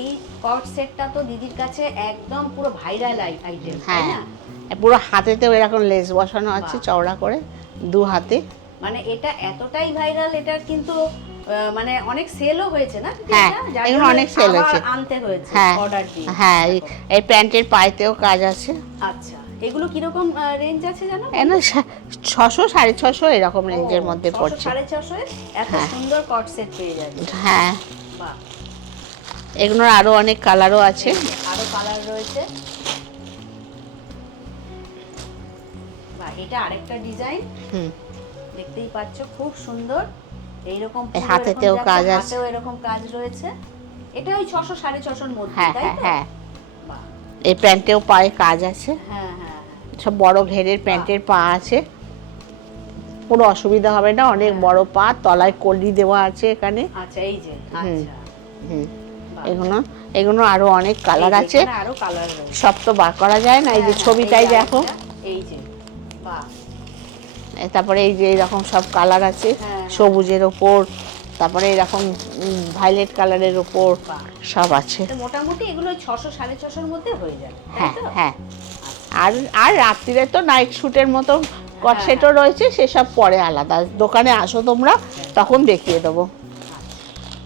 এই কট সেটটা তো দিদির কাছে একদম পুরো ভাইরাল আইটেম, তাই হ্যাঁ, না? পুরো হাতেতেও এরকম লেস বসানো আছে চওড়া করে, দু হাতে। মানে এটা এতটাই ভাইরাল, এটা কিন্তু মানে অনেক সেলও হয়েছে না দিদি? হ্যাঁ, এটা যার এগুলো জন্য অনেক সেল আবার হয়েছে। আনতে হয়েছে হ্যাঁ অর্ডার দিয়ে। হ্যাঁ, দেখো। এই প্যান্টের পায়েতেও কাজ আছে। আচ্ছা, এগুলো কিরকম রেঞ্জ আছে জানো? এখানে 600 650 এরকম রেঞ্জের ও, মধ্যে 600 পড়ছে। 650 এত হ্যাঁ। সুন্দর কট সেট পেয়ে যাচ্ছে। হ্যাঁ, বাহ, এগুলোর আরো অনেক কালারও আছে। আরো কালার রয়েছে। বাহ, এটা আরেকটা ডিজাইন, হুম, দেখতেই পাচ্ছ খুব সুন্দর। এইরকম এই হাতেতেও কাজ আছে। হাতেও এরকম কাজ রয়েছে। এটা ওই 600 650 এর মধ্যে, হ্যাঁ তাই হ্যাঁ তো? হ্যাঁ, বাহ, এই প্যান্টেও পায়ে কাজ আছে। হ্যাঁ হ্যাঁ সব বড় ঘেরের প্যান্টের পা আছে, কোনো অসুবিধা হবে না। অনেক বড় পা, তলায় কলি দেওয়া আছে এখানে। আচ্ছা, এই যে, আচ্ছা, হুম, বাহ। এগুলো এগুলো আরো অনেক কালার এই যে, আছে, এখানে আরো কালার রয়েছে। সব তো বার করা যায় না। এই যে হ্যাঁ, ছবিটাই এই যে দেখো। আরেকটা, এই যে, বাহ, তারপরে এই যে এরকম সব কালার আছে, হ্যাঁ, সবুজের ওপর, তারপরে এরকম ভায়োলেট কালারের ওপর বাহ। সব আছে। তো মোটামুটি এগুলো 600 650 এর মধ্যে হয়ে যাবে, তাই হ্যাঁ তো? হ্যাঁ, আর আর রাত্রিরে তো নাইট শুটের মতো কট হ্যাঁ, সেটও রয়েছে, সেসব পরে আলাদা। দোকানে আসো তোমরা, তখন দেখিয়ে দেবো।